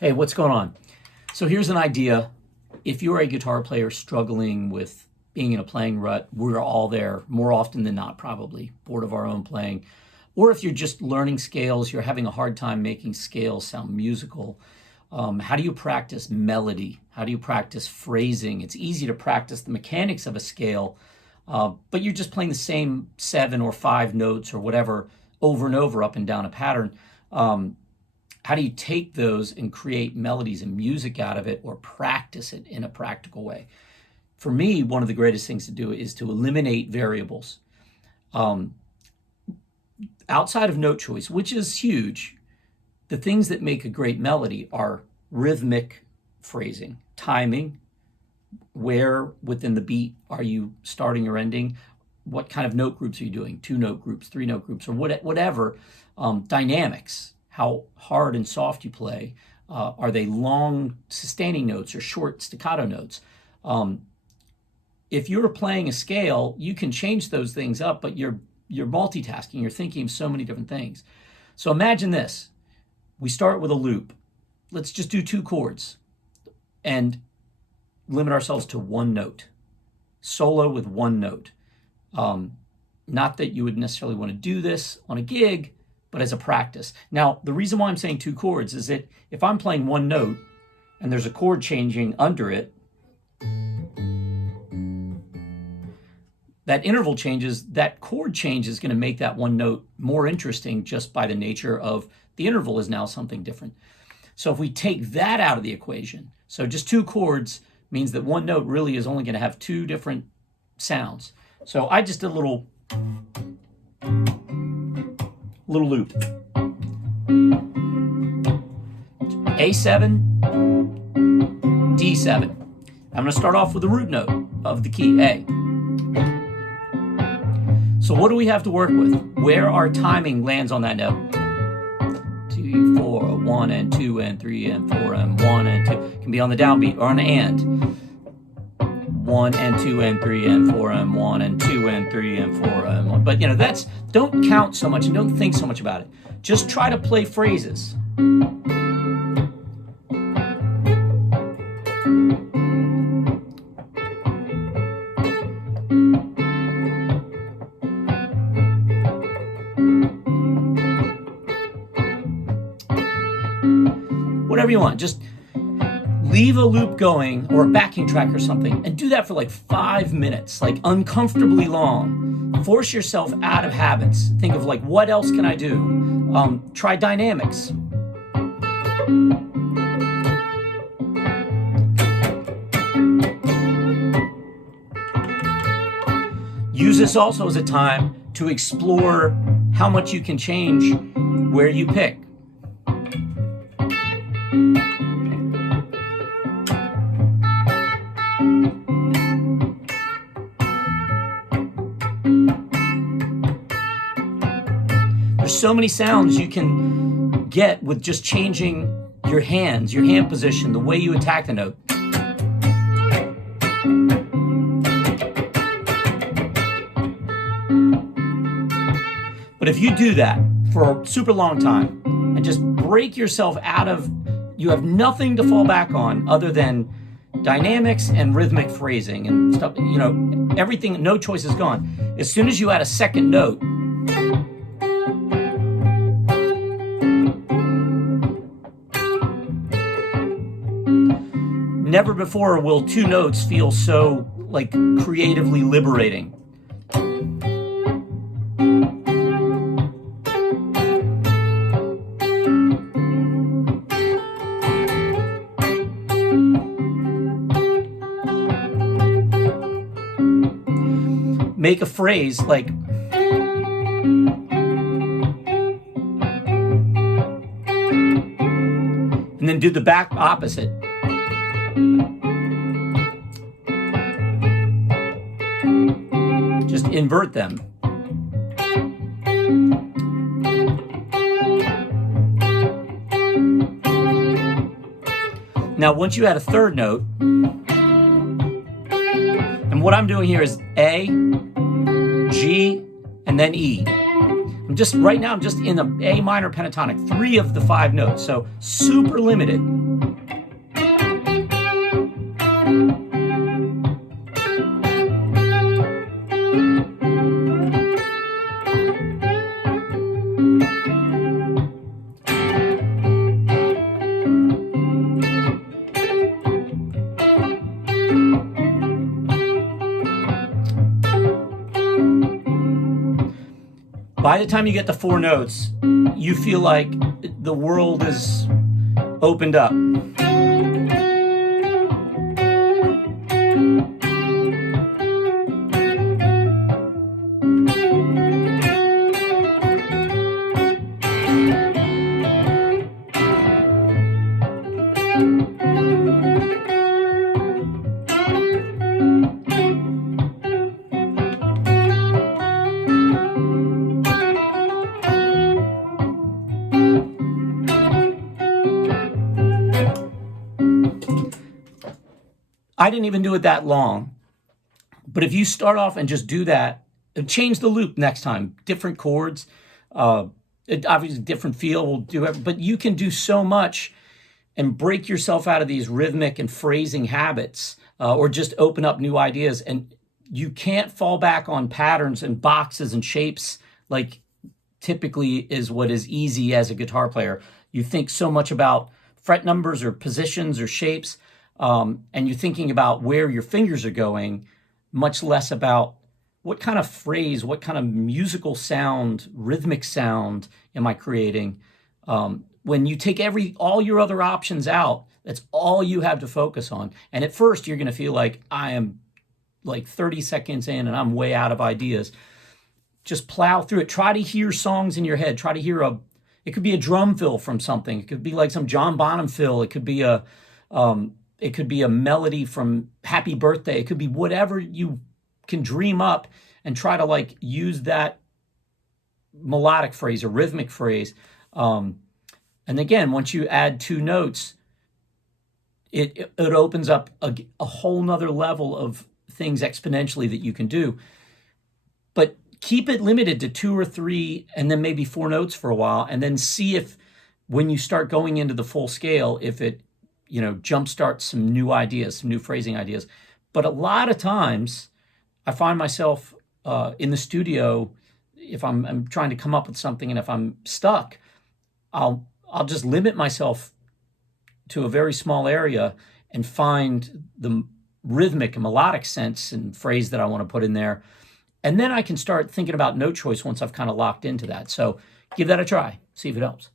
Hey, what's going on? So here's an idea. If you're a guitar player struggling with being in a playing rut, we're all there more often than not, probably bored of our own playing. Or if you're just learning scales, you're having a hard time making scales sound musical. How do you practice melody? How do you practice phrasing? It's easy to practice the mechanics of a scale, but you're just playing the same 7 or 5 notes or whatever over and over up and down a pattern. How do you take those and create melodies and music out of it or practice it in a practical way? For me, one of the greatest things to do is to eliminate variables. Outside of note choice, which is huge, the things that make a great melody are rhythmic phrasing, timing, where within the beat are you starting or ending, what kind of note groups are you doing, 2 note groups, 3 note groups, or whatever, dynamics, how hard and soft you play. Are they long sustaining notes or short staccato notes? If you're playing a scale, you can change those things up, but you're multitasking, you're thinking of so many different things. So imagine this. We start with a loop. Let's just do 2 chords and limit ourselves to 1 note. Solo with 1 note. Not that you would necessarily want to do this on a gig, but as a practice. Now, the reason why I'm saying 2 chords is that if I'm playing 1 note and there's a chord changing under it, that interval changes, that chord change is going to make that 1 note more interesting just by the nature of the interval is now something different. So if we take that out of the equation, so just 2 chords means that 1 note really is only going to have 2 different sounds. So I just did a little loop. A7, D7. I'm going to start off with the root note of the key, A. So what do we have to work with? Where our timing lands on that note. 2, 4, 1 and 2 and 3 and 4 and 1 and 2. It can be on the downbeat or on the and. 1 and 2 and 3 and 4 and 1 and 2 and 3 and 4 and 1. But don't count so much and don't think so much about it. Just try to play phrases. Whatever you want, just leave a loop going or a backing track or something and do that for like 5 minutes, like uncomfortably long. Force yourself out of habits. Think of like, what else can I do? Try dynamics. Use this also as a time to explore how much you can change where you pick. There's so many sounds you can get with just changing your hands, your hand position, the way you attack the note. But if you do that for a super long time and just break yourself out of, you have nothing to fall back on other than dynamics and rhythmic phrasing and stuff, everything, no choice is gone. As soon as you add a second note, never before will 2 notes feel so like creatively liberating. Make a phrase like and then do the back opposite. Just invert them. Now, once you add a 3rd note, and what I'm doing here is A, G, and then E. Right now I'm just in the A minor pentatonic, 3 of the 5 notes, so super limited. By the time you get to 4 notes, you feel like the world is opened up. I didn't even do it that long, but if you start off and just do that, change the loop next time, different chords, obviously different feel will do it, but you can do so much and break yourself out of these rhythmic and phrasing habits, or just open up new ideas. And you can't fall back on patterns and boxes and shapes like typically is what is easy as a guitar player. You think so much about fret numbers or positions or shapes, and you're thinking about where your fingers are going, much less about what kind of phrase, what kind of musical sound, rhythmic sound am I creating? When you take all your other options out, that's all you have to focus on. And at first, you're going to feel like I am like 30 seconds in and I'm way out of ideas. Just plow through it. Try to hear songs in your head. Try to hear it could be a drum fill from something. It could be like some John Bonham fill. It could be a melody from Happy Birthday. It could be whatever you can dream up, and try to like use that melodic phrase or rhythmic phrase. And again, once you add 2 notes, it opens up a whole nother level of things exponentially that you can do. But keep it limited to 2 or 3 and then maybe 4 notes for a while, and then see if when you start going into the full scale, if it jumpstarts some new ideas, some new phrasing ideas. But a lot of times I find myself in the studio, if I'm trying to come up with something, and if I'm stuck, I'll just limit myself to a very small area and find the rhythmic and melodic sense and phrase that I want to put in there. And then I can start thinking about note choice once I've kind of locked into that. So give that a try. See if it helps.